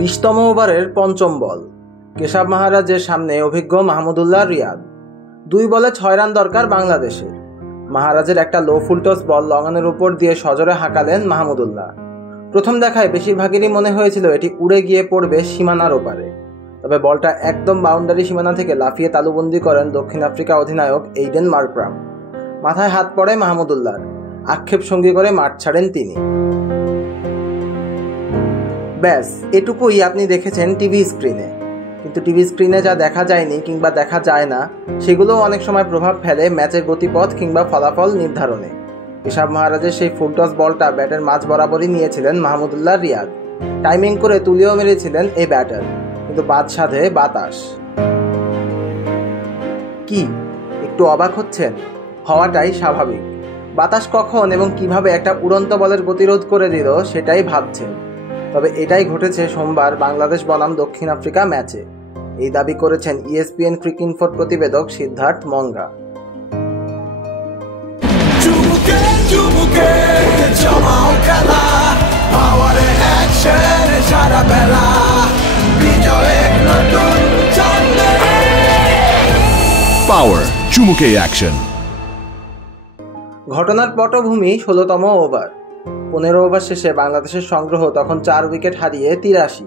20তম ওভারের পঞ্চম বল। কেশব মাহারাজের সামনে অভিজ্ঞ মাহমুদুল্লাহ রিয়াদ। 2 বলে 6 রান দরকার বাংলাদেশের। মাহারাজের একটা লো ফুলটস বল লঙ্গনের উপর দিয়ে সজোরে হাঁকালেন মাহমুদুল্লাহ। প্রথম দেখায় বেশিরভাগেরই মনে হয়েছিল এটি উড়ে গিয়ে পড়বে সীমানার ওপারে, তবে বলটা একদম বাউন্ডারি সীমানা থেকে লাফিয়ে তালুবন্দি করেন দক্ষিণ আফ্রিকা অধিনায়ক এইডেন মার্করাম। মাথায় হাত পড়ে মাহমুদুল্লাহর, আক্ষেপ সঙ্গী করে মাঠ ছাড়েন তিনি। ব্যাস, এটুকুই আপনি দেখেছেন টিভি স্ক্রিনে, কিন্তু টিভি স্ক্রিনে যা দেখা যায়নি কিংবা দেখা যায় না সেগুলোও অনেক সময় প্রভাব ফেলে ম্যাচের গতিপথ কিংবা ফলাফল নির্ধারণে। কেশব মাহারাজের সেই ফুলটস বলটা ব্যাটের মাঝ বরাবরই নিয়েছিলেন মাহমুদুল্লাহ রিয়াদ। টাইমিং করে তুলেও মেরেছিলেন এই ব্যাটার, কিন্তু বাদ সাধে বাতাস। কি একটু অবাক হচ্ছেন? হওয়াটাই স্বাভাবিক। বাতাস কখন এবং কিভাবে একটা উড়ন্ত বলের গতিরোধ করে দিল সেটাই ভাবছেন। তবে এটাই ঘটেছে সোমবার বাংলাদেশ বনাম দক্ষিণ আফ্রিকা ম্যাচে। এই দাবি করেছেন ESPN ক্রিকইনফোর প্রতিবেদক সিদ্ধার্থ মঙ্গা। পাওয়ার চুমুকে অ্যাকশন। ঘটনার পটভূমি 16তম ওভার। 15 ওভার শেষে বাংলাদেশের সংগ্রহ তখন 4 উইকেট হারিয়ে 83।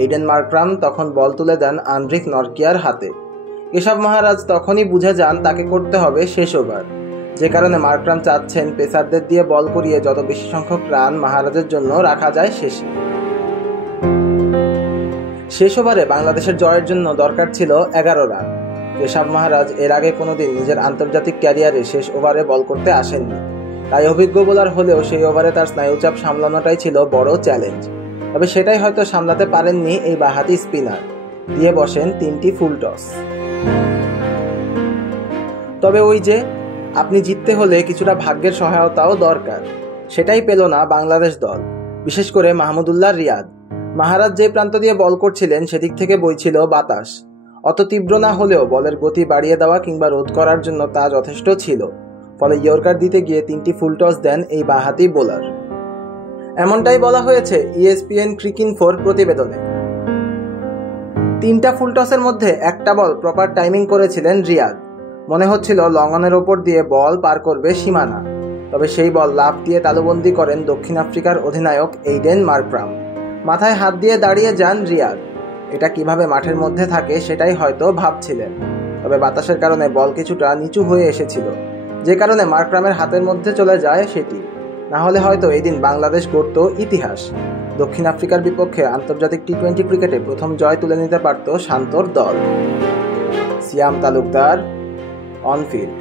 এইডেন মার্করাম তখন বল তুলে দেন আন্দ্রিক নরকিয়ার হাতে। কেশব মাহারাজ তখনই বুঝে যান তাকে করতে হবে শেষ ওভার, যে কারণে মার্করাম চাচ্ছেন পেসারদের দিয়ে বল করিয়ে যত বেশি সংখ্যক রান মাহারাজের জন্য রাখা যায় শেষে। শেষ ওভারে বাংলাদেশের জয়ের জন্য দরকার ছিল 11 রান। কেশব মাহারাজ এর আগে কোনোদিন নিজের আন্তর্জাতিক ক্যারিয়ারে শেষ ওভারে বল করতে আসেননি, তাই অভিজ্ঞ বোলার হলেও সেই ওভারে তার স্নায়ুচাপ সামলানোটাই ছিল বড় চ্যালেঞ্জ। তবে সেটাই হয়তো সামলাতে পারেননি এই বাঁহাতি স্পিনার, দিয়ে বসেন 3টি ফুলটস। তবে ওই যে, আপনি জিততে হলে কিছুটা ভাগ্যের সহায়তাও দরকার, সেটাই পেল না বাংলাদেশ দল, বিশেষ করে মাহমুদুল্লাহ রিয়াদ। মাহারাজ যে প্রান্ত দিয়ে বল করছিলেন সেদিক থেকে বইছিল বাতাস। অত তীব্র না হলেও বলের গতি বাড়িয়ে দেওয়া কিংবা রোধ করার জন্য তা যথেষ্ট ছিল। ফলে ইয়র্কার দিতে গিয়ে 3টি ফুলটস দেন এই বাঁহাতি বোলার। এমনটাই বলা হয়েছে ESPN ক্রিকইনফোর প্রতিবেদনে। 3টা ফুলটসের মধ্যে একটা বল প্রপার টাইমিং করেছিলেন রিয়াদ। মনে হচ্ছিল লঙ্গনের ওপর দিয়ে বল পার করবে সীমানা, তবে সেই বল লাফ দিয়ে তালুবন্দি করেন দক্ষিণ আফ্রিকার অধিনায়ক এইডেন মার্করাম। মাথায় হাত দিয়ে দাঁড়িয়ে যান রিয়াদ। এটা কিভাবে মাঠের মধ্যে থাকে সেটাই হয়তো ভাবছিলেন, তবে বাতাসের কারণে বল কিছুটা নিচু হয়ে এসেছিল, যে কারণে মার্করামের হাতের মধ্যে চলে যায় সেটি। না হলে হয়তো এই দিন বাংলাদেশ গড়ত ইতিহাস। দক্ষিণ আফ্রিকার বিপক্ষে আন্তর্জাতিক T20 ক্রিকেটে প্রথম জয় তুলে নিতে পারত শান্তর দল। সিয়াম তালুকদার, অন ফিল্ড।